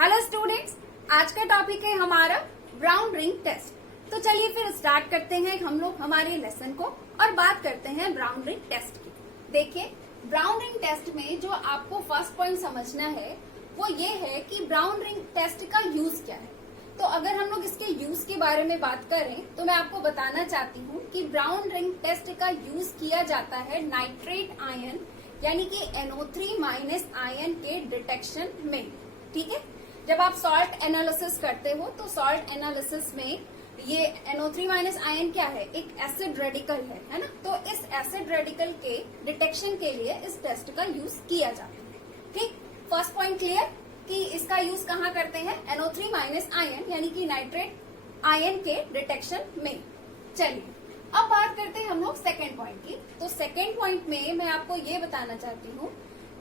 Hello students, आज का topic है हमारा ब्राउन रिंग टेस्ट। तो चलिए फिर स्टार्ट करते हैं हम लोग हमारे लेसन को और बात करते हैं ब्राउन रिंग टेस्ट की। देखिए, ब्राउन रिंग टेस्ट में जो आपको फर्स्ट पॉइंट समझना है वो ये है कि ब्राउन रिंग टेस्ट का यूज क्या है। तो अगर हम लोग इसके यूज के बारे में बात करें तो मैं आपको बताना चाहती हूँ कि ब्राउन रिंग टेस्ट का यूज किया जाता है नाइट्रेट आयन यानी कि NO3- आयन के डिटेक्शन में। ठीक है, जब आप सॉल्ट एनालिसिस करते हो तो सॉल्ट एनालिसिस में ये NO3- आयन क्या है, एक एसिड रेडिकल है ना। तो इस एसिड रेडिकल के डिटेक्शन के लिए इस टेस्ट का यूज किया जाता है। ठीक, फर्स्ट पॉइंट क्लियर कि इसका यूज कहाँ करते हैं, NO3- आयन यानी कि नाइट्रेट आयन के डिटेक्शन में। चलिए अब बात करते हैं हम लोग सेकेंड पॉइंट की। तो सेकेंड पॉइंट में मैं आपको ये बताना चाहती हूँ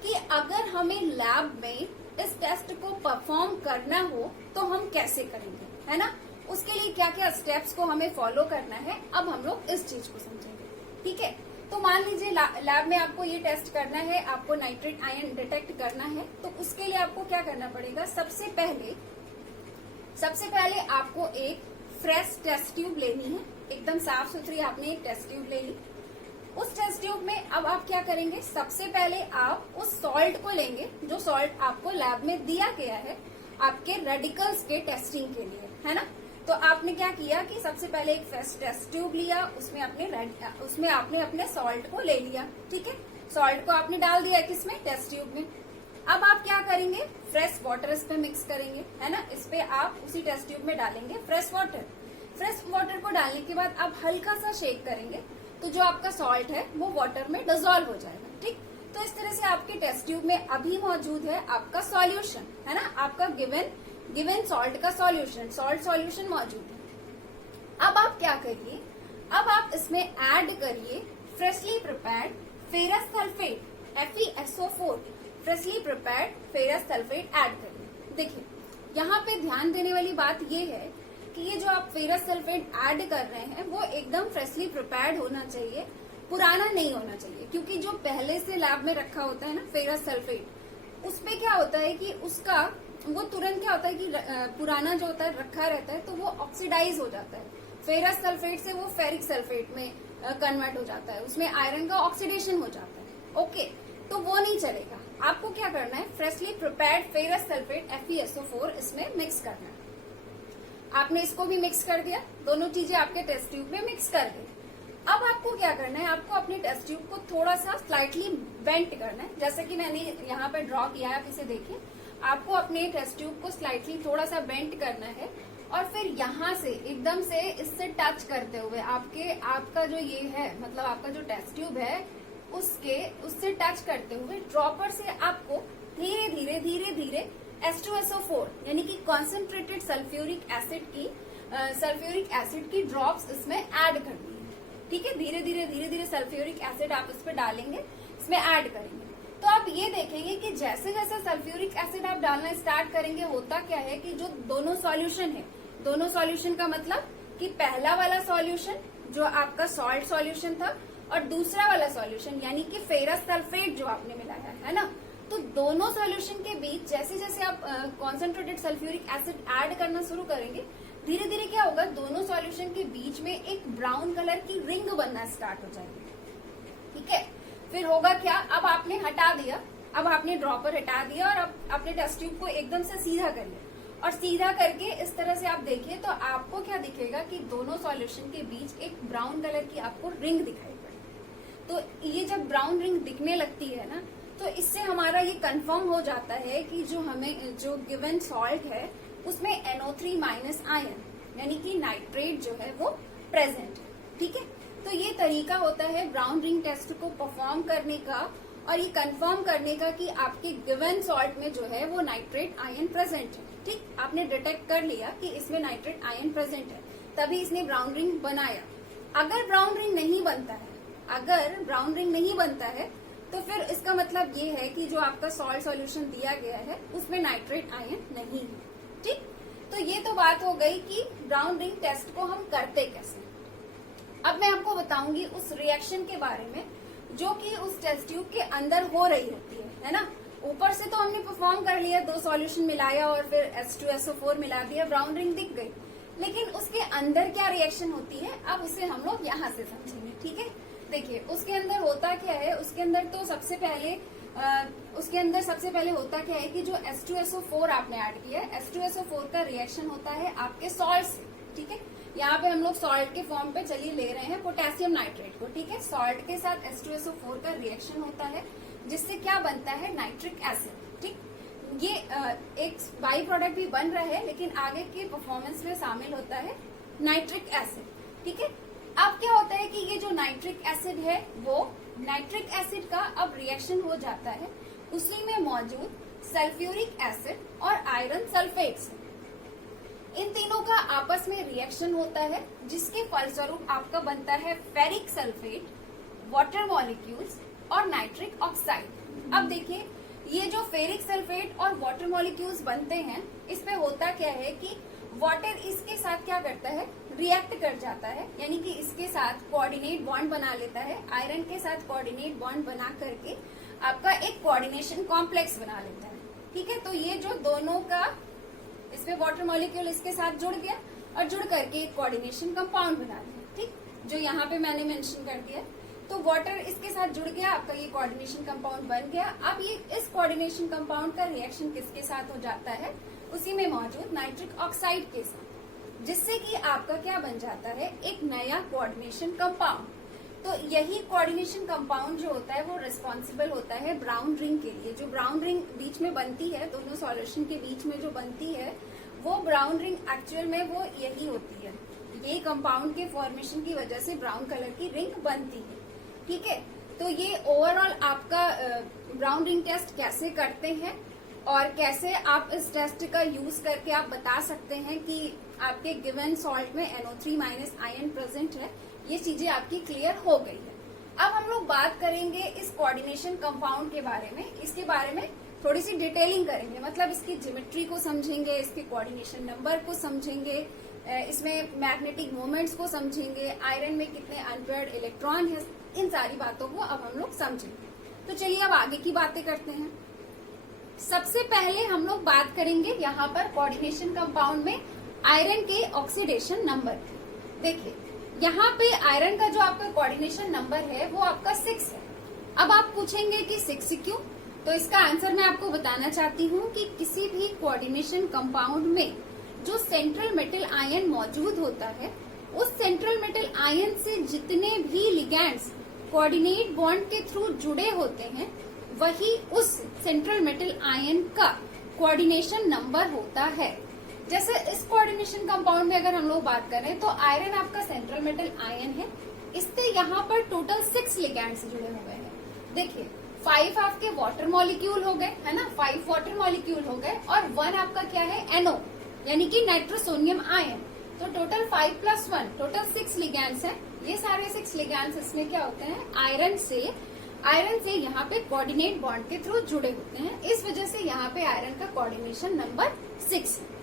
कि अगर हमें लैब में इस टेस्ट को परफॉर्म करना हो तो हम कैसे करेंगे, है ना। उसके लिए क्या क्या स्टेप्स को हमें फॉलो करना है, अब हम लोग इस चीज को समझेंगे। ठीक है, तो मान लीजिए लैब में आपको ये टेस्ट करना है, आपको नाइट्रेट आयन डिटेक्ट करना है। तो उसके लिए आपको क्या करना पड़ेगा, सबसे पहले आपको एक फ्रेश टेस्ट ट्यूब लेनी है, एकदम साफ सुथरी आपने एक टेस्ट ट्यूब ले ली। उस टेस्ट ट्यूब में अब आप क्या करेंगे, सबसे पहले आप उस सॉल्ट को लेंगे जो सॉल्ट आपको लैब में दिया गया है आपके रेडिकल्स के टेस्टिंग के लिए, है ना। तो आपने क्या किया कि सबसे पहले एक फ्रेश टेस्ट ट्यूब लिया, उसमें आपने अपने सॉल्ट को ले लिया। ठीक है, सॉल्ट को आपने डाल दिया किसमें, टेस्ट ट्यूब में। अब आप क्या करेंगे, फ्रेश वाटर इस पे मिक्स करेंगे, है ना। इस पे आप उसी टेस्ट ट्यूब में डालेंगे फ्रेश वाटर। फ्रेश वाटर को डालने के बाद आप हल्का सा शेक करेंगे तो जो आपका सॉल्ट है वो वाटर में डिसॉल्व हो जाएगा। ठीक, तो इस तरह से आपके टेस्ट ट्यूब में अभी मौजूद है आपका सॉल्यूशन, है ना, आपका गिवन सॉल्ट का सॉल्यूशन, सॉल्ट सॉल्यूशन मौजूद है। अब आप क्या करिए, अब आप इसमें ऐड करिए freshly prepared ferrous sulphate FeSO4, freshly prepared ferrous sulphate add करिए। देखिए, यहाँ पे ध्यान देने वाली बात ये है कि ये जो आप फेरस सल्फेट ऐड कर रहे हैं वो एकदम फ्रेशली प्रिपेयर्ड होना चाहिए, पुराना नहीं होना चाहिए। क्योंकि जो पहले से लैब में रखा होता है ना फेरस सल्फेट, उसपे क्या होता है कि उसका वो तुरंत क्या होता है कि पुराना जो होता है रखा रहता है तो वो ऑक्सीडाइज हो जाता है। फेरस सल्फेट से वो फेरिक सल्फेट में कन्वर्ट हो जाता है, उसमें आयरन का ऑक्सीडेशन हो जाता है। ओके, तो वो नहीं चलेगा। आपको क्या करना है, freshly prepared ferrous sulphate FeSO4 इसमें मिक्स करना है। आपने इसको भी मिक्स कर दिया, दोनों चीजें आपके टेस्ट ट्यूब में मिक्स कर दी। अब आपको क्या करना है, आपको अपने टेस्ट ट्यूब को थोड़ा सा स्लाइटली बेंट करना है, जैसे कि मैंने यहाँ पे ड्रॉ किया है, आप इसे देखिए। आपको अपने टेस्ट ट्यूब को स्लाइटली थोड़ा सा बेंट करना है और फिर यहाँ से एकदम से इससे टच करते हुए आपका जो ये है, मतलब आपका जो टेस्ट ट्यूब है उससे टच करते हुए ड्रॉपर से आपको धीरे धीरे H2SO4 यानी कि कॉन्सेंट्रेटेड सल्फ्यूरिक एसिड की ड्रॉप्स इसमें ऐड करनी है। ठीक है, धीरे धीरे सल्फ्यूरिक एसिड आप इस पे डालेंगे, इसमें ऐड करेंगे। तो आप ये देखेंगे कि जैसे जैसे सल्फ्यूरिक एसिड आप डालना स्टार्ट करेंगे, होता क्या है कि जो दोनों सॉल्यूशन है, दोनों सॉल्यूशन का मतलब कि पहला वाला सॉल्यूशन जो आपका सॉल्ट सॉल्यूशन था और दूसरा वाला सॉल्यूशन यानी कि फेरस सल्फेट जो आपने मिलाया है ना, तो दोनों सॉल्यूशन के बीच जैसे जैसे आप कॉन्सेंट्रेटेड सल्फ्यूरिक एसिड ऐड करना शुरू करेंगे, धीरे धीरे क्या होगा, दोनों सॉल्यूशन के बीच में एक ब्राउन कलर की रिंग बनना स्टार्ट हो जाएगी। ठीक है, फिर होगा क्या, अब आपने हटा दिया, अब आपने ड्रॉपर हटा दिया और अब अपने टेस्ट ट्यूब को एकदम से सीधा कर लिया और सीधा करके इस तरह से आप देखिए तो आपको क्या दिखेगा कि दोनों सॉल्यूशन के बीच एक ब्राउन कलर की आपको रिंग दिखाई पड़ेगी। तो ये जब ब्राउन रिंग दिखने लगती है ना, तो इससे हमारा ये कंफर्म हो जाता है कि जो गिवन सॉल्ट है उसमें NO3- आयन यानी कि नाइट्रेट जो है वो प्रेजेंट है। ठीक है, तो ये तरीका होता है ब्राउन रिंग टेस्ट को परफॉर्म करने का और ये कंफर्म करने का कि आपके गिवन सॉल्ट में जो है वो नाइट्रेट आयन प्रेजेंट है। ठीक, आपने डिटेक्ट कर लिया कि इसमें नाइट्रेट आयन प्रेजेंट है, तभी इसने ब्राउन रिंग बनाया। अगर ब्राउन रिंग नहीं बनता है तो फिर इसका मतलब ये है कि जो आपका सॉल्ट सॉल्यूशन दिया गया है उसमें नाइट्रेट आयन नहीं है। ठीक, तो ये तो बात हो गई कि ब्राउन रिंग टेस्ट को हम करते कैसे। अब मैं आपको बताऊंगी उस रिएक्शन के बारे में जो कि उस टेस्ट ट्यूब के अंदर हो रही होती है ना। ऊपर से तो हमने परफॉर्म कर लिया, 2 सॉल्यूशन मिलाया और फिर H2SO4 मिला दिया, ब्राउन रिंग दिख गई, लेकिन उसके अंदर क्या रिएक्शन होती है अब उसे हम लोग यहाँ से समझेंगे। ठीक है, देखिए उसके अंदर होता क्या है, उसके अंदर तो सबसे पहले होता क्या है कि जो H2SO4 आपने ऐड किया है, H2SO4 का रिएक्शन होता है आपके सॉल्ट से। ठीक है, यहाँ पे हम लोग सॉल्ट के फॉर्म पे चलिए ले रहे हैं पोटेशियम नाइट्रेट को। ठीक है, सॉल्ट के साथ H2SO4 का रिएक्शन होता है जिससे क्या बनता है, नाइट्रिक एसिड। ठीक, ये एक बाई प्रोडक्ट भी बन रहा है, लेकिन आगे के परफॉर्मेंस में शामिल होता है नाइट्रिक एसिड। ठीक है, अब क्या होता है कि ये जो नाइट्रिक एसिड है वो नाइट्रिक एसिड का अब रिएक्शन हो जाता है उसी में मौजूद सल्फ्यूरिक एसिड और आयरन सल्फेट से। इन तीनों का आपस में रिएक्शन होता है जिसके फलस्वरूप आपका बनता है फेरिक सल्फेट, वाटर मॉलिक्यूल्स और नाइट्रिक ऑक्साइड। अब देखिए ये जो फेरिक सल्फेट और वाटर मॉलिक्यूल्स बनते हैं, इसमें होता क्या है कि वाटर इसके साथ क्या करता है, रिएक्ट कर जाता है, यानी कि इसके साथ कोऑर्डिनेट बॉन्ड बना लेता है, आयरन के साथ कोऑर्डिनेट बॉन्ड बना करके आपका एक कोऑर्डिनेशन कॉम्प्लेक्स बना लेता है। ठीक है, तो ये जो दोनों का, इसमें वाटर मॉलिक्यूल इसके साथ जुड़ गया और जुड़ करके एक कोऑर्डिनेशन कंपाउंड बना दिया। ठीक, जो यहाँ पे मैंने मेंशन कर दिया, तो वाटर इसके साथ जुड़ गया, आपका ये कोऑर्डिनेशन कंपाउंड बन गया। अब ये इस कोऑर्डिनेशन कंपाउंड का रिएक्शन किसके साथ हो जाता है, उसी में मौजूद नाइट्रिक ऑक्साइड के साथ, जिससे कि आपका क्या बन जाता है, एक नया कोऑर्डिनेशन कंपाउंड। तो यही कोऑर्डिनेशन कंपाउंड जो होता है वो रिस्पॉन्सिबल होता है ब्राउन रिंग के लिए। जो ब्राउन रिंग बीच में बनती है, दोनों सॉल्यूशन के बीच में जो बनती है वो ब्राउन रिंग एक्चुअल में वो यही होती है। यही कंपाउंड के फॉर्मेशन की वजह से ब्राउन कलर की रिंग बनती है। ठीक है, तो ये ओवरऑल आपका ब्राउन रिंग टेस्ट कैसे करते हैं और कैसे आप इस टेस्ट का यूज करके आप बता सकते हैं कि आपके गिवन सॉल्ट में NO3- आयन प्रेजेंट है, ये चीजें आपकी क्लियर हो गई है। अब हम लोग बात करेंगे इस कोऑर्डिनेशन कंपाउंड के बारे में। इसके बारे में थोड़ी सी डिटेलिंग करेंगे, मतलब इसकी ज्योमेट्री को समझेंगे, इसके कोऑर्डिनेशन नंबर को समझेंगे, इसमें मैग्नेटिक मोमेंट्स को समझेंगे, आयरन में कितने अनपेयर्ड इलेक्ट्रॉन है, इन सारी बातों को अब हम लोग समझेंगे। तो चलिए अब आगे की बातें करते हैं। सबसे पहले हम लोग बात करेंगे यहाँ पर कोऑर्डिनेशन कंपाउंड में आयरन के ऑक्सीडेशन नंबर। देखिए यहाँ पे आयरन का जो आपका कोऑर्डिनेशन नंबर है वो आपका 6 है। अब आप पूछेंगे कि 6 क्यों, तो इसका आंसर मैं आपको बताना चाहती हूँ कि किसी भी कोऑर्डिनेशन कंपाउंड में जो सेंट्रल मेटल आयन मौजूद होता है, उस सेंट्रल मेटल आयन से जितने भी लिगैंड्स कोऑर्डिनेट बॉन्ड के थ्रू जुड़े होते हैं, वही उस सेंट्रल मेटल आयन का कोऑर्डिनेशन नंबर होता है। जैसे इस कोऑर्डिनेशन कंपाउंड में अगर हम लोग बात करें तो आयरन आपका सेंट्रल मेटल आयन है, इससे यहाँ पर टोटल 6 लिगैंड्स जुड़े हुए हैं। देखिए 5 आपके वाटर मॉलिक्यूल हो गए, है ना, 5 वाटर मॉलिक्यूल हो गए और 1 आपका क्या है, NO यानी कि नाइट्रोसोनियम आयन। तो टोटल 5 + 1 टोटल 6 लिगैंड्स हैं। ये सारे 6 लिगैंड्स इसमें क्या होते हैं, आयरन से यहाँ पे कोऑर्डिनेट बॉन्ड के थ्रू जुड़े होते हैं। इस वजह से यहाँ पे आयरन का कोऑर्डिनेशन नंबर 6 है।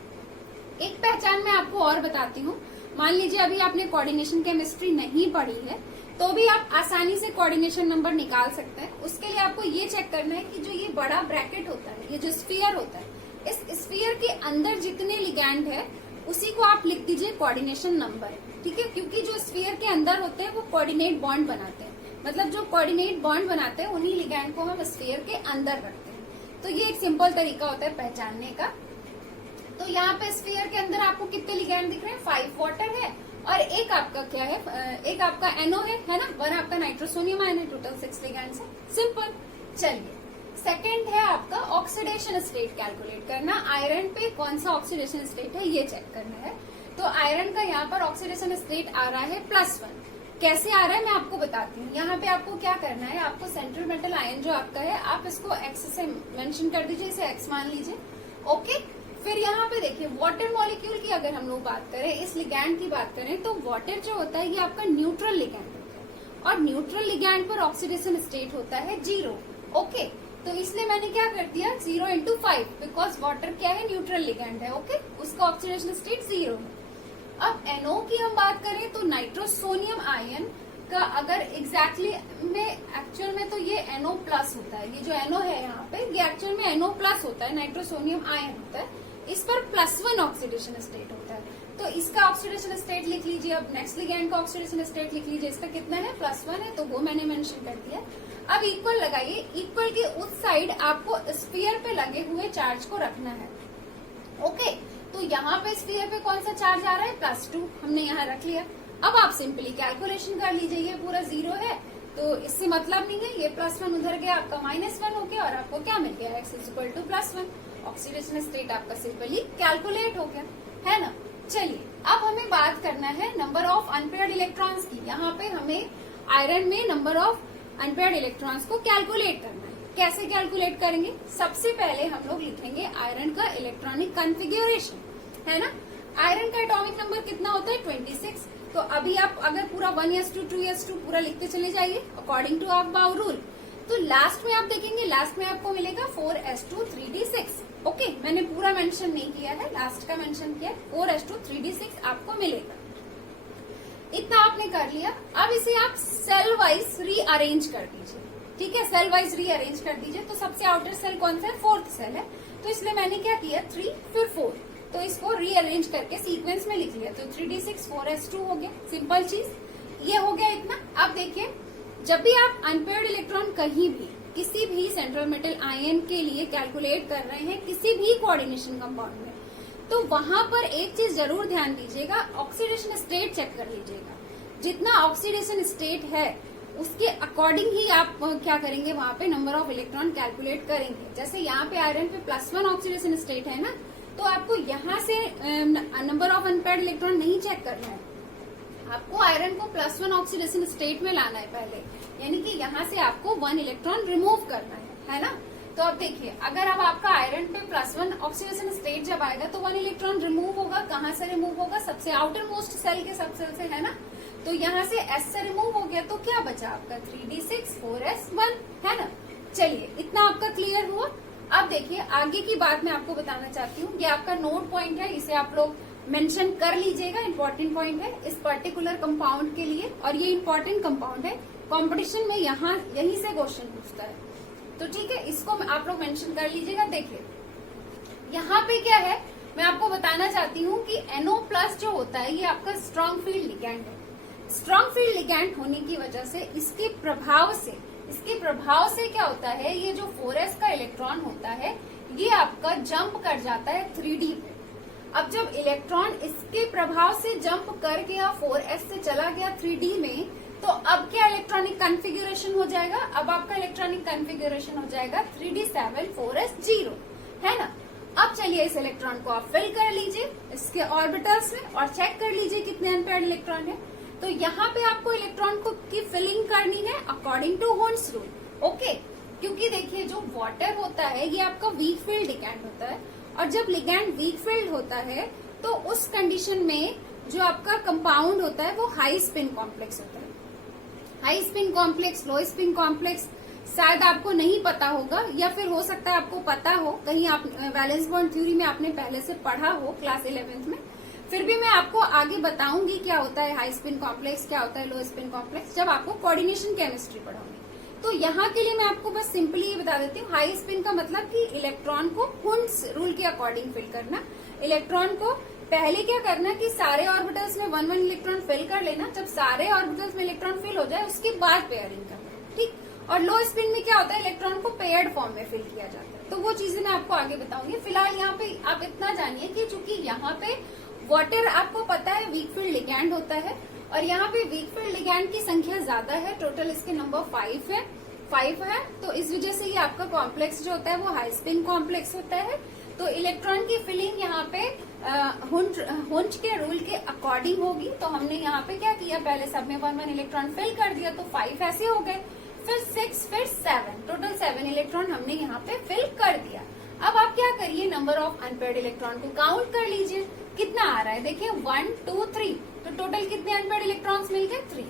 एक पहचान मैं आपको और बताती हूँ। मान लीजिए अभी आपने कोऑर्डिनेशन केमिस्ट्री नहीं पढ़ी है तो भी आप आसानी से कोऑर्डिनेशन नंबर निकाल सकते हैं। उसके लिए आपको ये चेक करना है कि जो ये बड़ा ब्रैकेट होता है, ये जो स्फीयर होता है, इस स्फीयर के अंदर जितने लिगैंड है उसी को आप लिख दीजिए कोऑर्डिनेशन नंबर। ठीक है, क्योंकि जो स्फीयर के अंदर होते हैं वो कोऑर्डिनेट बॉन्ड बनाते हैं, मतलब जो कोऑर्डिनेट बॉन्ड बनाते हैं उन्हीं लिगैंड को हम स्फीयर के अंदर रखते हैं। तो ये एक सिंपल तरीका होता है पहचानने का। तो यहाँ पे स्फीयर के अंदर आपको कितने लिगैंड दिख रहे हैं, 5 वाटर है और एक आपका क्या है, एक आपका NO है ना, 1 आपका नाइट्रोसोनियम आयन है, टोटल 6 लिगैंड्स है। सिंपल। चलिए सेकंड है आपका ऑक्सीडेशन स्टेट कैलकुलेट करना। आयरन पे कौन सा ऑक्सीडेशन स्टेट है ये चेक करना है। तो आयरन का यहाँ पर ऑक्सीडेशन स्टेट आ रहा है +1। कैसे आ रहा है मैं आपको बताती हूँ। यहाँ पे आपको क्या करना है, आपको सेंट्रल मेटल आयन जो आपका है आप इसको X से मेंशन कर दीजिए, इसे X मान लीजिए। ओके, फिर यहाँ पे देखिए वाटर मॉलिक्यूल की अगर हम लोग बात करें, इस लिगैंड की बात करें, तो वाटर जो होता है ये आपका न्यूट्रल लिगैंड होता है और न्यूट्रल लिगैंड पर ऑक्सीडेशन स्टेट होता है 0। ओके, तो इसलिए मैंने क्या कर दिया 0 × 5, बिकॉज वाटर क्या है, न्यूट्रल लिगैंड है। ओके, उसका ऑक्सीडेशन स्टेट 0 है। अब NO की हम बात करें तो नाइट्रोसोनियम आयन का अगर एग्जैक्टली में एक्चुअल में तो ये NO प्लस होता है, ये जो NO है यहाँ पे ये एक्चुअल में NO प्लस होता है, नाइट्रोसोनियम आयन होता है, इस पर +1 ऑक्सीडेशन स्टेट होता है। तो इसका ऑक्सीडेशन स्टेट लिख लीजिए। अब नेक्स्ट लिगैंड का ऑक्सीडेशन स्टेट लिख लीजिए, इसका कितना है +1 है, तो वो मैंने मेंशन कर दिया। अब इक्वल लगाइए, इक्वल के उस साइड आपको स्फीयर पे लगे हुए चार्ज को रखना है। ओके, तो यहाँ पे स्फीयर पे कौन सा चार्ज आ रहा है +2, हमने यहाँ रख लिया। अब आप सिंपली कैलकुलेशन कर लीजिए, ये पूरा 0 है तो इससे मतलब नहीं है, ये +1 उधर गया, आपका -1 हो गया और आपको क्या मिल गया x = +1। ऑक्सीडेशन स्टेट आपका सिंपली कैलकुलेट हो गया, है ना। चलिए अब हमें बात करना है नंबर ऑफ अनपेयर्ड इलेक्ट्रॉन्स की। यहाँ पे हमें आयरन में नंबर ऑफ अनपेयर्ड इलेक्ट्रॉन्स को कैलकुलेट करना है। कैसे कैलकुलेट करेंगे? सबसे पहले हम लोग लिखेंगे आयरन का इलेक्ट्रॉनिक कॉन्फ़िगरेशन, है ना। आयरन का एटॉमिक नंबर कितना होता है 26। तो अभी आप अगर पूरा 1s2 2s2 पूरा लिखते चले जाइए अकॉर्डिंग टू अफबाउ रूल, तो लास्ट में आप देखेंगे, लास्ट में आपको मिलेगा 4s2 3d6। ओके, मैंने पूरा मेंशन नहीं किया है, लास्ट का मेंशन किया, 4s2 3d6 आपको मिलेगा। इतना आपने कर लिया। अब इसे आप सेल वाइज रीअरेंज कर दीजिए, ठीक है, सेल वाइज रीअरेंज कर दीजिए। तो सबसे आउटर सेल कौन सा है? 4th सेल है, तो इसलिए मैंने क्या किया 3 फिर 4, तो इसको रीअरेंज करके सीक्वेंस में लिख लिया। तो 3d6 4s2 हो गया, सिंपल चीज ये हो गया इतना। अब देखिए, जब भी आप अनपेयर्ड इलेक्ट्रॉन कहीं भी किसी भी सेंट्रल मेटल आयन के लिए कैलकुलेट कर रहे हैं किसी भी कोऑर्डिनेशन कंपाउंड में, तो वहां पर एक चीज जरूर ध्यान दीजिएगा, ऑक्सीडेशन स्टेट चेक कर लीजिएगा। जितना ऑक्सीडेशन स्टेट है उसके अकॉर्डिंग ही आप क्या करेंगे, वहां पे नंबर ऑफ इलेक्ट्रॉन कैलकुलेट करेंगे। जैसे यहाँ पे आयरन पे +1 ऑक्सीडेशन स्टेट है ना, तो आपको यहाँ से नंबर ऑफ अनपेयर्ड इलेक्ट्रॉन नहीं चेक करना है, आपको आयरन को +1 ऑक्सीडेशन स्टेट में लाना है पहले, यानी कि यहाँ से आपको 1 इलेक्ट्रॉन रिमूव करना है ना। तो अब देखिए, अगर अब आपका आयरन पे +1 ऑक्सीडेशन स्टेट जब आएगा तो 1 इलेक्ट्रॉन रिमूव होगा। कहाँ से रिमूव होगा? सबसे आउटर मोस्ट सेल के सब सेल से, है ना। तो यहाँ से S से रिमूव हो गया, तो क्या बचा आपका 3d6 4s1, है ना। चलिए इतना आपका क्लियर हुआ। अब देखिए आगे की बात मैं आपको बताना चाहती हूँ, ये आपका नोट पॉइंट है, इसे आप लोग मेंशन कर लीजिएगा, इंपॉर्टेंट पॉइंट है इस पर्टिकुलर कंपाउंड के लिए, और ये इंपॉर्टेंट कंपाउंड है, कंपटीशन में यहाँ यहीं से क्वेश्चन पूछता है, तो ठीक है, इसको आप लोग मेंशन कर लीजिएगा। देखिए यहाँ पे क्या है, मैं आपको बताना चाहती हूँ कि NO+ जो होता है ये आपका स्ट्रॉन्ग फील्ड लिगैंड है। स्ट्रॉन्ग फील्ड लिगैंड होने की वजह से इसके प्रभाव से क्या होता है, ये जो 4s का इलेक्ट्रॉन होता है ये आपका जंप कर जाता है 3d पे। अब जब इलेक्ट्रॉन इसके प्रभाव से जंप कर गया 4s से चला गया 3d में, तो अब क्या इलेक्ट्रॉनिक कॉन्फ़िगरेशन हो जाएगा? अब आपका इलेक्ट्रॉनिक कॉन्फ़िगरेशन हो जाएगा 3d7 4s0, है ना। अब चलिए इस इलेक्ट्रॉन को आप फिल कर लीजिए इसके ऑर्बिटल्स में और चेक कर लीजिए कितने अनपेयर्ड इलेक्ट्रॉन है। तो यहाँ पे आपको इलेक्ट्रॉन को की फिलिंग करनी है according to Hund's rule, okay. क्योंकि देखिए जो वाटर होता है ये आपका वीक फील्ड लिगैंड होता है, और जब लिगैंड वीक फील्ड होता है तो उस कंडीशन में जो आपका कंपाउंड होता है वो हाई स्पिन कॉम्प्लेक्स होता है। हाई स्पिन कॉम्प्लेक्स, लो स्पिन कॉम्प्लेक्स शायद आपको नहीं पता होगा, या फिर हो सकता है आपको पता हो, कहीं आप वैलेंस बॉन्ड थ्योरी में आपने पहले से पढ़ा हो क्लास 11th में। फिर भी मैं आपको आगे बताऊंगी क्या होता है हाई स्पिन कॉम्प्लेक्स, क्या होता है लो स्पिन कॉम्प्लेक्स, जब आपको कोऑर्डिनेशन केमिस्ट्री पढ़ाऊंगी। तो यहाँ के लिए मैं आपको बस सिंपली ये बता देती हूँ, हाई स्पिन का मतलब कि इलेक्ट्रॉन को हुंड्स रूल के अकॉर्डिंग फिल करना। इलेक्ट्रॉन को पहले क्या करना कि सारे ऑर्बिटल्स में 1 1 इलेक्ट्रॉन फिल कर लेना, जब सारे ऑर्बिटल्स में इलेक्ट्रॉन फिल हो जाए उसके बाद पेयरिंग करना, ठीक। और लो स्पिन में क्या होता है, इलेक्ट्रॉन को पेयर्ड फॉर्म में फिल किया जाता है। तो वो चीजें मैं आपको आगे बताऊंगी। फिलहाल यहाँ पे आप इतना जानिए कि चूंकि यहाँ पे वाटर आपको पता है वीक फील्ड लिगैंड होता है, और यहाँ पे वीक फील्ड लिगैंड की संख्या ज्यादा है, टोटल इसके नंबर 5 है, तो इस वजह से ये आपका कॉम्प्लेक्स जो होता है वो हाई स्पिन कॉम्प्लेक्स होता है। तो इलेक्ट्रॉन की फिलिंग यहाँ पे हुंच के रूल के अकॉर्डिंग होगी। तो हमने यहाँ पे क्या किया, पहले सब में 1 1 इलेक्ट्रॉन फिल कर दिया, तो 5 ऐसे हो गए, फिर 6, फिर 7, टोटल 7 इलेक्ट्रॉन हमने यहाँ पे फिल कर दिया। अब आप क्या करिए, नंबर ऑफ अनपेयर्ड इलेक्ट्रॉन को काउंट कर लीजिए, कितना आ रहा है। देखिए 1 2 3, तो टोटल कितने अनपेयर्ड इलेक्ट्रॉन्स मिल गए 3।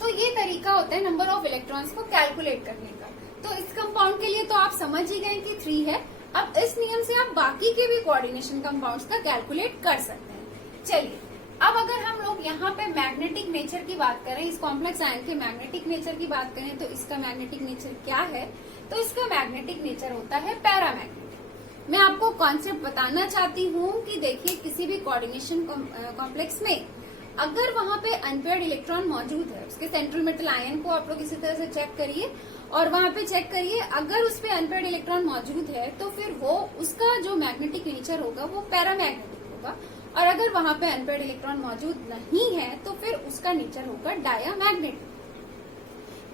तो ये तरीका होता है नंबर ऑफ इलेक्ट्रॉन्स को कैलकुलेट करने का। तो इस कंपाउंड के लिए तो आप समझ ही गए कि 3 है। अब इस नियम से आप बाकी के भी कोऑर्डिनेशन कंपाउंड्स का कैलकुलेट कर सकते हैं। चलिए अब अगर हम लोग यहाँ पे मैग्नेटिक नेचर की बात करें, इस कॉम्प्लेक्स आयन के मैग्नेटिक नेचर की बात करें, तो इसका मैग्नेटिक नेचर क्या है? तो इसका मैग्नेटिक नेचर होता है पैरामैग्नेटिक। मैं आपको कॉन्सेप्ट बताना चाहती हूँ कि देखिए, किसी भी कोऑर्डिनेशन कॉम्प्लेक्स में अगर वहां पे अनपेयर्ड इलेक्ट्रॉन मौजूद है, उसके सेंट्रल मेटल आयन को आप लोग इसी तरह से चेक करिए और वहां पे चेक करिए, अगर उस पे अनपेयर्ड इलेक्ट्रॉन मौजूद है तो फिर वो उसका जो मैग्नेटिक नेचर होगा वो पैरामैग्नेटिक होगा, और अगर वहां पे अनपेयर्ड इलेक्ट्रॉन मौजूद नहीं है तो फिर उसका नेचर होगा डायामैग्नेटिक।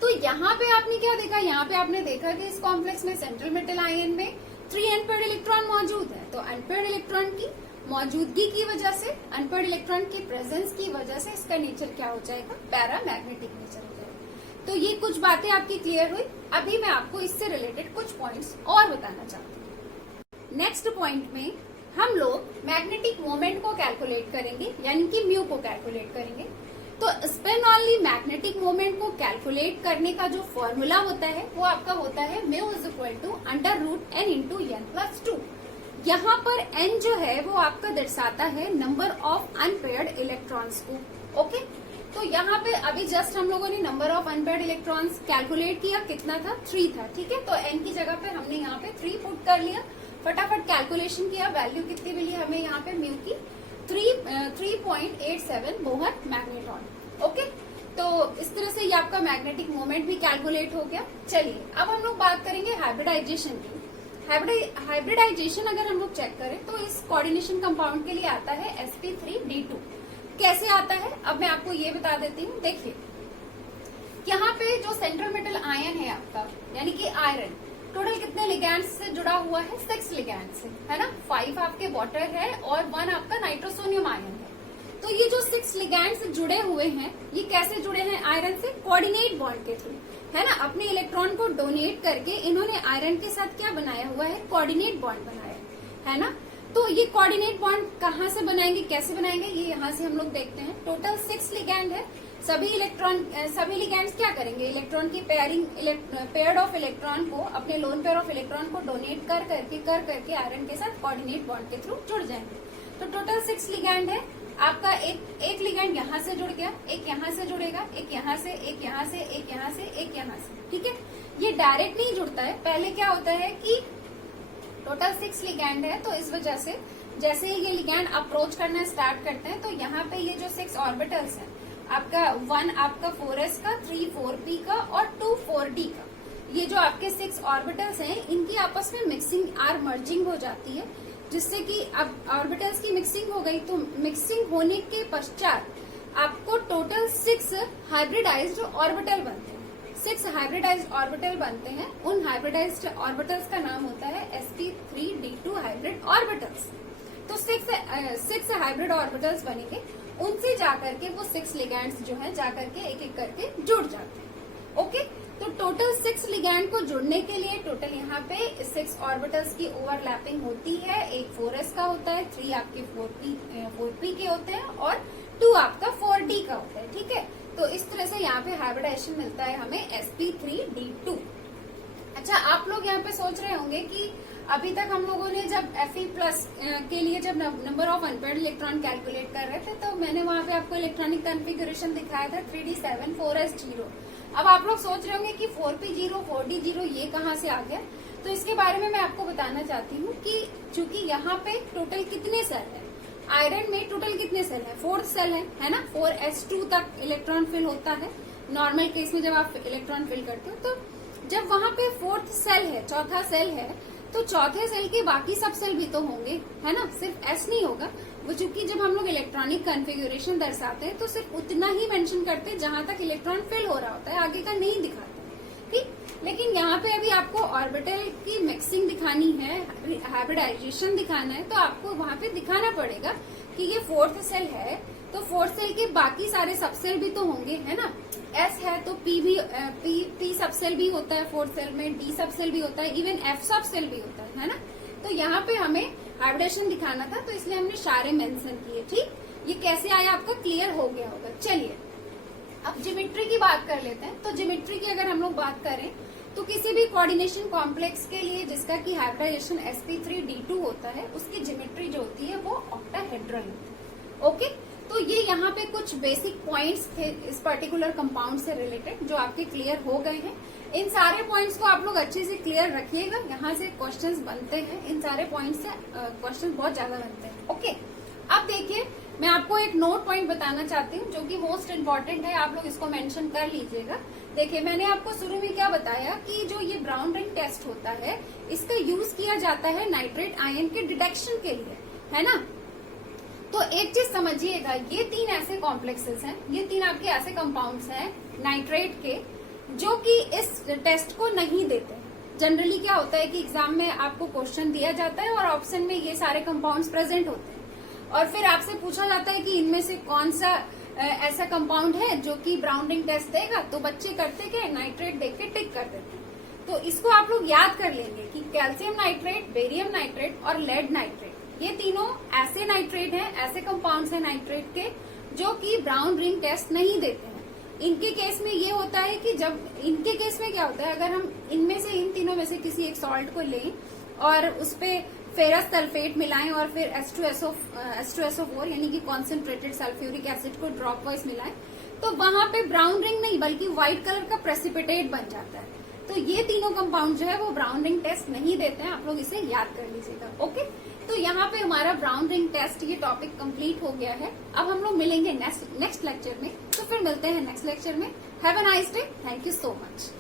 तो यहाँ पे आपने क्या देखा? यहाँ पे आपने देखा कि इस कॉम्प्लेक्स में सेंट्रल मेटल आयन में 3 अनपेयर्ड इलेक्ट्रॉन मौजूद है, तो अनपेयर्ड इलेक्ट्रॉन की मौजूदगी की वजह से, अनपेयर्ड इलेक्ट्रॉन की प्रेजेंस की वजह से इसका नेचर क्या हो जाएगा? पैरामैग्नेटिक नेचर हो जाएगा। तो ये कुछ बातें आपकी क्लियर हुई। अभी मैं आपको इससे रिलेटेड कुछ पॉइंट्स और बताना चाहती हूँ। नेक्स्ट पॉइंट में हम लोग मैग्नेटिक मोमेंट को कैलकुलेट करेंगे, यानी कि म्यू को कैलकुलेट करेंगे। तो स्पिनॉर्ली मैग्नेटिक मोमेंट को कैलकुलेट करने का जो फॉर्मूला होता है वो आपका होता है mu is equal to √n×n+2। यहाँ पर n जो है वो आपका दर्शाता है नंबर ऑफ अनपेयर्ड इलेक्ट्रॉन्स को। ओके, तो यहाँ पे अभी जस्ट हम लोगों ने number of unpaired electrons calculate किया, कितना था? 3 था। ठीक है, तो n की जगह पे हमने यहाँ पे 3 पुट कर लिया, फटाफट कैलकुलेशन किया, वैल्यू कितनी मिली हमें यहाँ पे? म्यू की 3.87 बोहर मैग्नेट्रॉन। ओके, तो इस तरह से ये आपका मैग्नेटिक मोमेंट भी कैलकुलेट हो गया। चलिए अब हम लोग बात करेंगे हाइब्रिडाइजेशन की। हाइब्रिडाइजेशन अगर हम लोग चेक करें तो इस कोऑर्डिनेशन कंपाउंड के लिए आता है sp3d2। कैसे आता है अब मैं आपको ये बता देती हूँ। देखिए, यहाँ पे जो सेंट्रल मेटल आयन है आपका, यानी कि आयरन, टोटल कितने लिगैंड्स से जुड़ा हुआ है? 6 लिगैंड से, है ना। 5 आपके वाटर है और 1 आपका नाइट्रोसोनियम आयन है। तो ये जो 6 लिगैंड्स जुड़े हुए हैं, ये कैसे जुड़े हैं आयरन से? कोऑर्डिनेट बॉन्ड के थ्रू, है ना। अपने इलेक्ट्रॉन को डोनेट करके इन्होंने आयरन के साथ क्या बनाया हुआ है? कोऑर्डिनेट बॉन्ड बनाया है ना। तो ये कोऑर्डिनेट बॉन्ड कहाँ से बनाएंगे, कैसे बनाएंगे, ये यहाँ से हम लोग देखते हैं। टोटल 6 लिगैंड है। सभी लिगैंड्स क्या करेंगे? इलेक्ट्रॉन की पेयर ऑफ इलेक्ट्रॉन को, अपने लोन पेयर ऑफ इलेक्ट्रॉन को डोनेट कर करके आयरन के साथ कोऑर्डिनेट बॉन्ड के थ्रू जुड़ जाएंगे। तो टोटल 6 लिगैंड है आपका। एक लिगैंड यहाँ से जुड़ गया, एक यहाँ से जुड़ेगा, एक यहाँ से, एक यहाँ से, एक यहाँ से, एक यहाँ से। ठीक है, ये डायरेक्ट नहीं जुड़ता है। पहले क्या होता है कि टोटल 6 लिगैंड है, तो इस वजह से जैसे ही ये लिगैंड अप्रोच करना स्टार्ट करते हैं तो यहाँ पे ये जो 6 ऑर्बिटल्स है आपका, 1 आपका 4s का, 3 4p का और 2 4d का, ये जो आपके 6 ऑर्बिटल्स हैं इनकी आपस में मिक्सिंग आर मर्जिंग हो जाती है, जिससे कि अब ऑर्बिटल्स की मिक्सिंग हो गई। तो मिक्सिंग होने के पश्चात आपको टोटल 6 हाइब्रिडाइज्ड ऑर्बिटल बनते हैं। 6 हाइब्रिडाइज्ड ऑर्बिटल बनते हैं। उन हाइब्रिडाइज्ड ऑर्बिटल्स का नाम होता है sp3d2 हाइब्रिड ऑर्बिटल्स। तो 6 हाइब्रिड ऑर्बिटल्स बनेंगे, उनसे जाकर के वो 6 लिगैंड्स जो है जाकर के एक एक करके जुड़ जाते हैं। ओके, तो टोटल 6 लिगैंड को जुड़ने के लिए टोटल यहाँ पे 6 ऑर्बिटल्स की ओवरलैपिंग होती है। एक 4s का होता है, 3 आपके 4p के होते हैं और 2 आपका 4d का होता है। ठीक है, तो इस तरह से यहाँ पे हाइब्रिडाइजेशन मिलता है हमें sp3d2। अच्छा, आप लोग यहाँ पे सोच रहे होंगे कि अभी तक हम लोगों ने जब Fe+ के लिए जब number of unpaired electron calculate कर रहे थे तो मैंने वहां पे आपको इलेक्ट्रॉनिक कॉन्फ़िगरेशन दिखाया था 3d7 4s0। अब आप लोग सोच रहे होंगे कि 4p0 4d0 ये कहाँ से आ गया। तो इसके बारे में मैं आपको बताना चाहती हूँ कि चूंकि यहाँ पे टोटल कितने सेल है, आयरन में टोटल कितने सेल है? 4 सेल है ना। 4s2 तक इलेक्ट्रॉन फिल होता है नॉर्मल केस में जब आप इलेक्ट्रॉन फिल करते हो। तो जब वहां पे 4th सेल है, चौथा सेल है, तो चौथे सेल के बाकी सब सेल भी तो होंगे, है ना। सिर्फ S नहीं होगा वो, चूंकि जब हम लोग इलेक्ट्रॉनिक कॉन्फ़िगरेशन दर्शाते हैं तो सिर्फ उतना ही मेंशन करते हैं जहां तक इलेक्ट्रॉन फिल हो रहा होता है, आगे का नहीं दिखाते। ठीक, लेकिन यहाँ पे अभी आपको ऑर्बिटल की मिक्सिंग दिखानी है, हाइब्रिडाइजेशन दिखाना है, तो आपको वहां पे दिखाना पड़ेगा कि ये 4th सेल है, तो 4th सेल के बाकी सारे सबसेल भी तो होंगे, है ना। S है तो P सबसेल भी होता है 4th सेल में, D सबसेल भी होता है, इवन F सबसेल भी होता है ना। तो यहाँ पे हमें हाइब्रिडेशन दिखाना था, तो इसलिए हमने सारे मेंशन किए। ठीक, ये कैसे आया आपका क्लियर हो गया होगा। चलिए अब ज्योमेट्री की बात कर लेते हैं। तो ज्योमेट्री की अगर हम लोग बात करें तो किसी भी कोऑर्डिनेशन कॉम्प्लेक्स के लिए जिसका की हाइब्रिडाइजेशन sp3d2 होता है, उसकी ज्योमेट्री जो होती है वो ऑक्टाहेड्रल होती है। ओके, तो ये यहाँ पे कुछ बेसिक पॉइंट्स थे इस पर्टिकुलर कंपाउंड से रिलेटेड जो आपके क्लियर हो गए हैं। इन सारे पॉइंट्स को आप लोग अच्छे से क्लियर रखिएगा, यहाँ से क्वेश्चंस बनते हैं, इन सारे पॉइंट्स से क्वेश्चन बहुत ज्यादा बनते हैं। ओके, अब देखिए मैं आपको एक नोट पॉइंट बताना चाहती हूँ जो कि मोस्ट इम्पोर्टेंट है, आप लोग इसको मेंशन कर लीजिएगा। देखिए मैंने आपको शुरू में क्या बताया कि जो ये ब्राउन रिंग टेस्ट होता है इसका यूज किया जाता है नाइट्रेट आयन के डिटेक्शन के लिए, है ना। तो एक चीज समझिएगा, ये 3 ऐसे कॉम्प्लेक्सेस हैं, ये 3 आपके ऐसे कंपाउंड्स हैं नाइट्रेट के जो कि इस टेस्ट को नहीं देते। जनरली क्या होता है कि एग्जाम में आपको क्वेश्चन दिया जाता है और ऑप्शन में ये सारे कंपाउंड्स प्रेजेंट होते हैं और फिर आपसे पूछा जाता है कि इनमें से कौन सा ऐसा कंपाउंड है जो कि ब्राउन रिंग टेस्ट देगा। तो बच्चे करते क्या, नाइट्रेट देख के टिक कर देते हैं। तो इसको आप लोग याद कर लेंगे कि कैल्शियम नाइट्रेट, बेरियम नाइट्रेट और लेड नाइट्रेट, ये तीनों ऐसे नाइट्रेट हैं, ऐसे कंपाउंड्स हैं नाइट्रेट के जो कि ब्राउन रिंग टेस्ट नहीं देते हैं। इनके केस में ये होता है कि जब इनके केस में क्या होता है, अगर हम इनमें से इन तीनों में से किसी एक सॉल्ट को लें और उस पे फेरस सल्फेट मिलाएं और फिर H2SO4 यानी कि कॉन्सेंट्रेटेड सल्फ्यूरिक एसिड को ड्रॉप वाइज मिलाएं, तो वहां पे ब्राउन रिंग नहीं बल्कि व्हाइट कलर का प्रेसिपिटेट बन जाता है। तो ये तीनों कंपाउंड जो है वो ब्राउन रिंग टेस्ट नहीं देते हैं, आप लोग इसे याद कर लीजिएगा। ओके, तो यहाँ पे हमारा ब्राउन रिंग टेस्ट ये टॉपिक कंप्लीट हो गया है। अब हम लोग मिलेंगे नेक्स्ट लेक्चर में, तो फिर मिलते हैं नेक्स्ट लेक्चर में। Have a nice day, thank you so much.